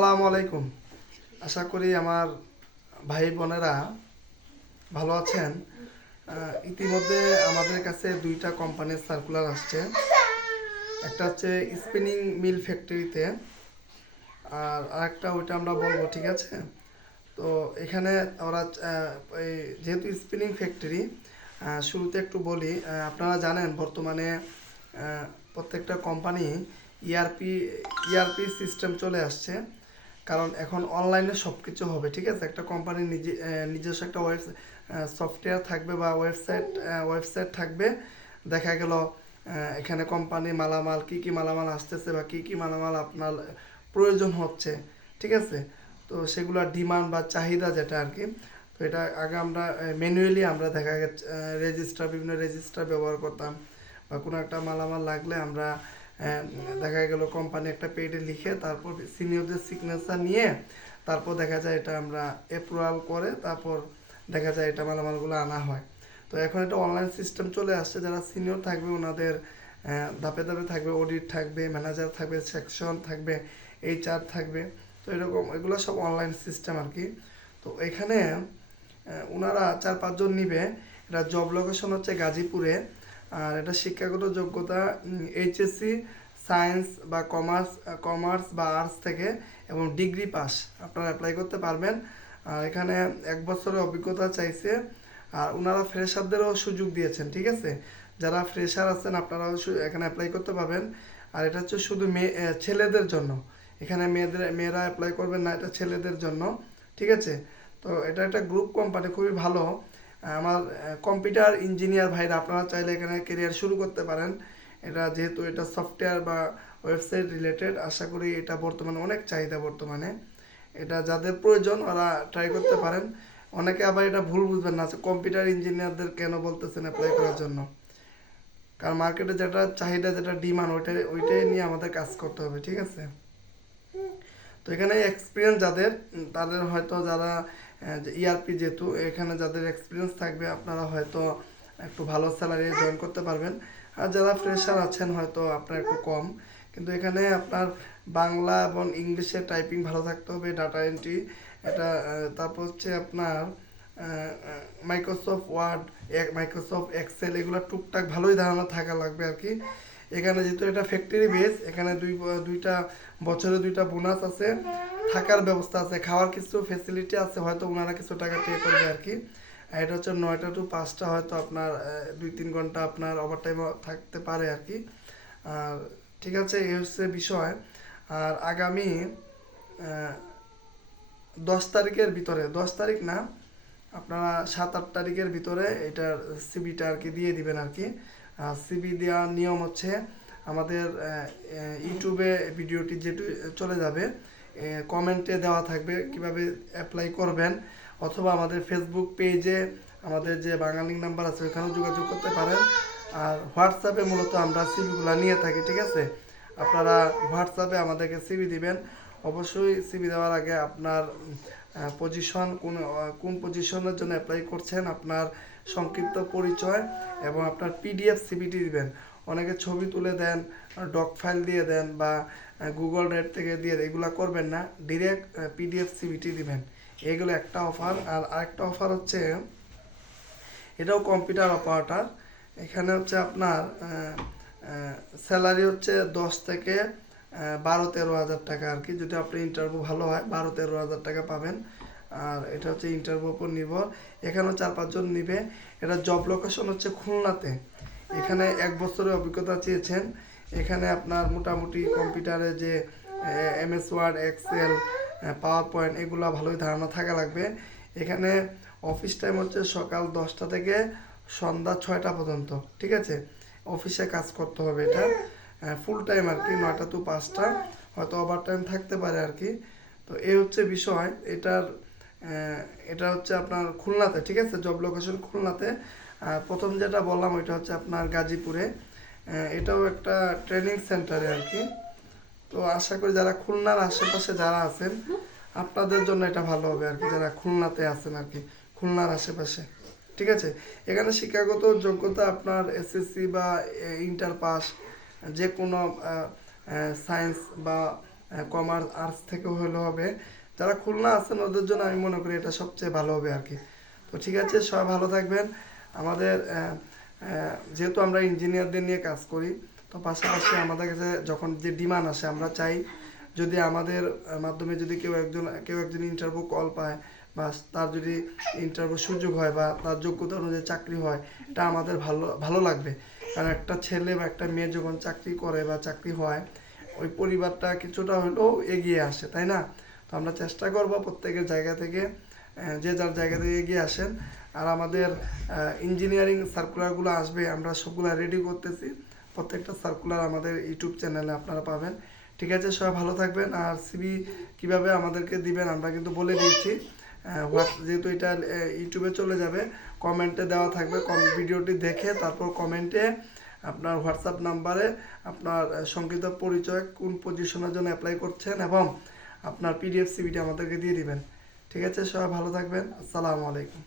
আসসালামু আলাইকুম। আশা করি আমার ভাই বোনেরা ভালো আছেন। ইতিমধ্যে আমাদের কাছে দুইটা কোম্পানির সার্কুলার আসছে। একটা হচ্ছে স্পিনিং মিল ফ্যাক্টরিতে আর আরেকটা ওইটা আমরা বলব, ঠিক আছে? তো এখানে ওরা যেহেতু স্পিনিং ফ্যাক্টরি শুরুতে একটু বলি আপনারা জানেন বর্তমানে প্রত্যেকটা কোম্পানি ইআরপি ইআরপি সিস্টেম চলে আসছে। কারণ এখন অনলাইনে সব কিছু হবে, ঠিক আছে? একটা কোম্পানির নিজে নিজস্ব একটা ওয়েব সফটওয়্যার থাকবে বা ওয়েবসাইট ওয়েবসাইট থাকবে। দেখা গেল এখানে কোম্পানি মালামাল, কি কি মালামাল আসতেছে বা কি কি মালামাল আপনার প্রয়োজন হচ্ছে, ঠিক আছে? তো সেগুলোর ডিমান্ড বা চাহিদা যেটা আর কি, তো এটা আগে আমরা ম্যানুয়ালি আমরা দেখা গেছে রেজিস্টার বিভিন্ন রেজিস্টার ব্যবহার করতাম বা কোনো একটা মালামাল লাগলে আমরা দেখা গেল কোম্পানি একটা পেডে লিখে তারপর সিনিয়রদের সিগনেচার নিয়ে তারপর দেখা যায় এটা আমরা অ্যাপ্রুভাল করে তারপর দেখা যায় এটা মালামালগুলো আনা হয়। তো এখন একটা অনলাইন সিস্টেম চলে আসছে যারা সিনিয়র থাকবে ওনাদের আহ, ধাপে ধাপে থাকবে অডিট থাকবে ম্যানেজার থাকবে সেকশন থাকবে এইচআর থাকবে। তো এরকম এগুলো সব অনলাইন সিস্টেম আর কি। তো এখানে ওনারা চার পাঁচজন নিবে। এটা জব লোকেশন হচ্ছে গাজীপুরে। আর এটা শিক্ষাগত যোগ্যতা এইচএসসি সায়েন্স বা কমার্স কমার্স বা আর্টস থেকে এবং ডিগ্রি পাস। আপনারা অ্যাপ্লাই করতে পারবেন। আর এখানে এক বছরের অভিজ্ঞতা চাইছে। আর ওনারা ফ্রেশারদেরও সুযোগ দিয়েছেন, ঠিক আছে? যারা ফ্রেশার আছেন, আপনারাও এখানে অ্যাপ্লাই করতে পারবেন। আর এটা হচ্ছে শুধু মেয়ে ছেলেদের জন্য। এখানে মেয়েদের, মেয়েরা অ্যাপ্লাই করবেন না, এটা ছেলেদের জন্য, ঠিক আছে? তো এটা একটা গ্রুপ কোম্পানি খুবই ভালো। আমার কম্পিউটার ইঞ্জিনিয়ার ভাইরা, আপনারা চাইলে এখানে কেরিয়ার শুরু করতে পারেন। এটা যেহেতু এটা সফটওয়্যার বা ওয়েবসাইট রিলেটেড আশা করি এটা বর্তমানে অনেক চাহিদা বর্তমানে। এটা যাদের প্রয়োজন, ওরা ট্রাই করতে পারেন। অনেকে আবার এটা ভুল বুঝবেন না কম্পিউটার ইঞ্জিনিয়ারদের কেন বলতেছেন অ্যাপ্লাই করার জন্য। কারণ মার্কেটে যেটা চাহিদা, যেটা ডিমান্ড ওইটাই ওইটাই নিয়ে আমাদের কাজ করতে হবে, ঠিক আছে? তো এখানে এক্সপিরিয়েন্স যাদের, তাদের হয়তো যারা ইআরপি যেহেতু এখানে যাদের এক্সপিরিয়েন্স থাকবে, আপনারা হয়তো একটু ভালো স্যালারি জয়েন করতে পারবেন। আর যারা ফ্রেশার আছেন, হয়তো আপনার একটু কম। কিন্তু এখানে আপনার বাংলা এবং ইংলিশে টাইপিং ভালো থাকতে হবে ডাটা এন্ট্রি এটা তারপর হচ্ছে আপনার মাইক্রোসফট ওয়ার্ড মাইক্রোসফট এক্সেল এগুলো টুকটাক ভালোই ধারণা থাকা লাগবে আর কি। এখানে যেহেতু এটা ফ্যাক্টরি বেস এখানে দুই দুইটা, বছরে দুইটা বোনাস আছে। থাকার ব্যবস্থা আছে, খাওয়ার কিছু ফেসিলিটি আছে, হয়তো ওনারা কিছু টাকা পে করবে আর কি। এটা হচ্ছে নয়টা টু পাঁচটা হয়তো আপনার দুই তিন ঘণ্টা আপনার ওভার টাইম থাকতে পারে আর কি। আর ঠিক আছে, এই হচ্ছে বিষয়। আর আগামী দশ তারিখের ভিতরে, দশ তারিখ না, আপনারা সাত আট তারিখের ভিতরে এটার সিবিটা আর কি দিয়ে দিবেন আর কি। সিবি দেওয়ার নিয়ম হচ্ছে আমাদের ইউটিউবে ভিডিওটি যেটু, চলে যাবে কমেন্টে দেওয়া থাকবে কীভাবে অ্যাপ্লাই করবেন, অথবা আমাদের ফেসবুক পেজে আমাদের যে বাঙালি নাম্বার আছে ওখানেও যোগাযোগ করতে পারেন। আর হোয়াটসঅ্যাপে মূলত আমরা সিবিগুলো নিয়ে থাকি, ঠিক আছে? আপনারা হোয়াটসঅ্যাপে আমাদেরকে সিবি দিবেন। অবশ্যই সিবি দেওয়ার আগে আপনার পজিশন কোন কোন পজিশনের জন্য অ্যাপ্লাই করছেন আপনার সংক্ষিপ্ত পরিচয় এবং আপনার পিডিএফ সিবিটি দিবেন। অনেকে ছবি তুলে দেন ডক ফাইল দিয়ে দেন বা গুগল ড্রাইভ থেকে দিয়ে দেন, এগুলো করবেন না ডিরেক্ট পিডিএফ সিবিটি দিবেন। এগুলো একটা অফার আর আরেকটা অফার হচ্ছে, এটাও কম্পিউটার অপারেটার এখানে হচ্ছে আপনার স্যালারি হচ্ছে দশ থেকে বারো তেরো হাজার টাকা আর কি। যদি আপনি ইন্টারভিউ ভালো হয়, বারো তেরো হাজার টাকা পাবেন। আর এটা হচ্ছে ইন্টারভিউ উপর নির্ভর। এখানেও চার পাঁচজন নিবে। এটা জব লোকেশন হচ্ছে খুলনাতে। এখানে এক বছরের অভিজ্ঞতা চেয়েছেন। এখানে আপনার মোটামুটি কম্পিউটারে যে M S Word Excel PowerPoint এগুলো ভালোই ধারণা থাকা লাগবে। এখানে অফিস টাইম হচ্ছে সকাল দশটা থেকে সন্ধ্যা ছয়টা পর্যন্ত। ঠিক আছে? অফিসে কাজ করতে হবে এটা। ফুল টাইম আর কি নয়টা টু পাঁচটা, হয়তো ওভার টাইম থাকতে পারে আর কি তো এই হচ্ছে বিষয়, এটার এটা হচ্ছে আপনার খুলনাতে, ঠিক আছে? জব লোকেশন খুলনাতে। প্রথম যেটা বললাম, ওইটা হচ্ছে আপনার গাজীপুরে। এটাও একটা ট্রেনিং সেন্টারে আর কি তো আশা করি যারা খুলনার আশেপাশে যারা আছেন, আপনাদের জন্য এটা ভালো হবে আর কি যারা খুলনাতে আছেন আর কি খুলনার আশেপাশে। ঠিক আছে? এখানে শিক্ষাগত যোগ্যতা আপনার এসএসসি বা ইন্টার পাস যে কোনো সায়েন্স বা কমার্স আর্টস থেকে হলে হবে। যারা খুলনা আছেন, ওদের জন্য আমি মনে করি এটা সবচেয়ে ভালো হবে আর কি। তো ঠিক আছে, সবাই ভালো থাকবেন। আমাদের যেহেতু আমরা ইঞ্জিনিয়ারদের নিয়ে কাজ করি, তো পাশাপাশি আমাদের কাছে যখন যে ডিমান্ড আসে, আমরা চাই যদি আমাদের মাধ্যমে যদি কেউ একজন কেউ একজন ইন্টারভিউ কল পায় বা তার যদি ইন্টারভিউ সুযোগ হয় বা তার যোগ্যতা অনুযায়ী চাকরি হয়, এটা আমাদের ভালো ভালো লাগবে। কারণ একটা ছেলে বা একটা মেয়ে যখন চাকরি করে বা চাকরি হয়, ওই পরিবারটা কিছুটা হলেও এগিয়ে আসে, তাই না? তো আমরা চেষ্টা করব প্রত্যেকের জায়গা থেকে যে যার জায়গা থেকে এগিয়ে আসেন। আর আমাদের ইঞ্জিনিয়ারিং সার্কুলারগুলো আসবে, আমরা সবগুলো রেডি করতেছি। প্রত্যেকটা সার্কুলার আমাদের ইউটিউব চ্যানেলে আপনারা পাবেন। ঠিক আছে, সবাই ভালো থাকবেন। আর সিবি কীভাবে আমাদেরকে দিবেন আমরা কিন্তু বলে দিয়েছি। যেহেতু এটা ইউটিউবে চলে যাবে, কমেন্টে দেওয়া থাকবে ভিডিওটি দেখে তারপর কমেন্টে আপনার হোয়াটসঅ্যাপ নাম্বারে আপনার সংক্ষিপ্ত পরিচয়, কোন পজিশনের জন্য অ্যাপ্লাই করছেন এবং আপনার পিডিএফ সিবিটি আমাদেরকে দিয়ে দিবেন। ঠিক আছে, সবাই ভালো থাকবেন। আসসালামু আলাইকুম।